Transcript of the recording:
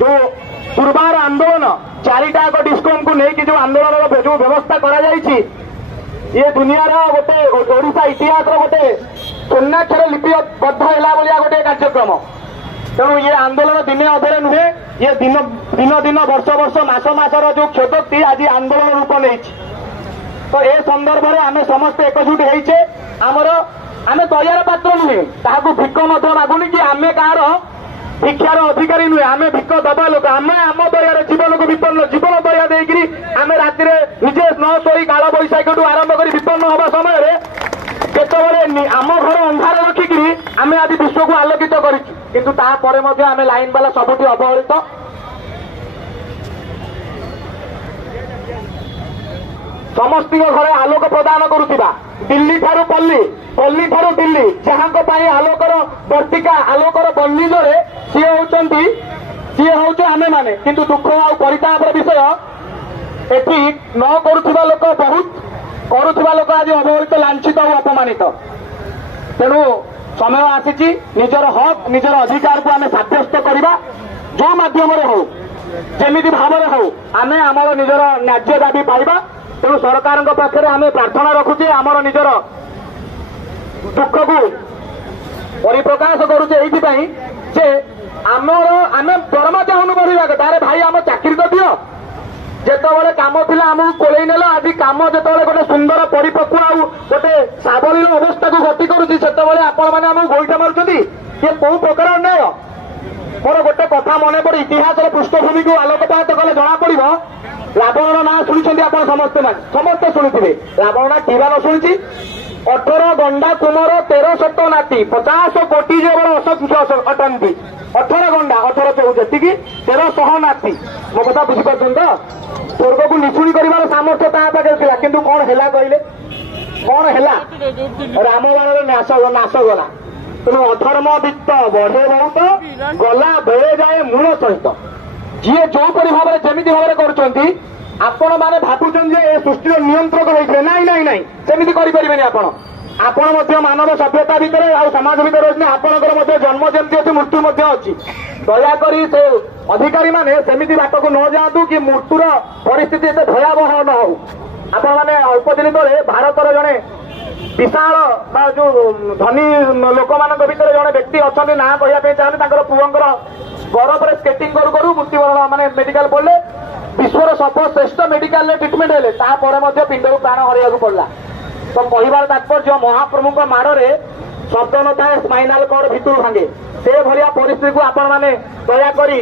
जो दुर्बार आंदोलन चारिटा डिस्कम को लेकिन जो आंदोलन जो व्यवस्था करा ये दुनियार गोटे ओडिशा इतिहास गोटे स्वर्णाक्षर लिपिबद्ध है गोटे कार्यक्रम। तेणु ये आंदोलन दिने अधे नुहे ये दिन दिन दिन वर्ष वर्ष मास मासर जो क्षोभक्ति आज आंदोलन रूप नहीं। तो ए संदर्भ में आम समस्ते एकजुट होइछे आमर आम दयार पात्र नुहे ताकू भिक्क मागुनी कि आम कार भिक्षार अधिकारी नुहे आम भिक्क दबा लोक आम आम दयार जीवन को विपन्न जीवन दया देकरी आम राति निजे न शोई काल बैशाखी आरंभ कर विपन्न हवा समय केतबले आम घर अंधार रखिकी आम आज विश्व को आलोकित कर आम लाइन वाला सबुठी अवहेलित समस्त घरे आलोक प्रदान करुवा दिल्ली ठारू पल्ली पल्ली ठारू दिल्ली जहां आलोकर वर्तिका आलोकर बन्नीजरे सी हूँ आमे माने किंतु दुख आ परितापर विषय एटी न करुवा लोक बहुत करुवा लोक आज अवहेलित लांछित और अपमानित। तेणु समय आसी निजर हक निजर अधिकार को आम सब्यस्त करवा जो मध्यम हो जमी भाव हो आम आमर निजर न्याज्य दाबी पाइबा। तेणु सरकार पाखे आम प्रार्थना रखुचे आमर निजर दुख को परिप्रकाश करुचे ये आमर आम दरमा चाहूँ बढ़ा तारे भाई आम चाकरी तो दियो जिते कम था आमको कोलई नेल आज कम जो गोटे सुंदर परिपक्व आ गोटे सावलीन अवस्था को गति करुच्ची आपण मैंने आमको गोईठा मार्च ये कौ प्रकार अन्याय। मोर गोटे कथा मन पड़े इतिहास पृष्ठभूमि को आलोकपात कले जना पड़ रावण ना शुणी आप समस्ते शुणी रावण ना टीरा न शुणी 18 गंडा कुमर 13 शत नाती 50 कोटी जो बड़ अटंती 18 गंडा 18 14 जी 1300 नाती मो कथा बुझीपार तो स्वर्ग को निशुणी कर सामर्थ्य पाखे कि कौन है कहले कौन है राम बाण नाश गला। तेणु अधर्म वित्त बढ़े बहुत गला बेले जाए मूल सहित जी जो भाव जमी भाव कर आपण मैंने भावुन सृष्टि नियंत्रक होते नाई नाई नाई सेमती करें आपण मानव सभ्यता भितर आ समाज भितर अच्छे आपंकर जन्म जमी अच्छी मृत्यु अच्छी दयाकोरी से अधिकारी माने सेमती बाट को न जातु कि मृत्युर परिस्थिति एत भयावह न हो। आपण मैंने अल्प दिन तले भारतर जड़े विशाल जो धनी लोक मान भर जड़े व्यक्ति अच्छा ना कहवाई चाहते पुअर गरफे स्केटिंग करू करू मृत्युवरण माने मेडिकल पड़े विश्वर सर्वश्रेष्ठ मेडिकल ट्रिटमेंट हेले पिंड को प्राण हरैया पड़ा। तो कहबार तात्पर्य महाप्रभु माड़े शब्द न था स्पाइनाल कॉर्ड भितर भांगे से भाया परिस्थिति को आपण मैंने दयाकोरी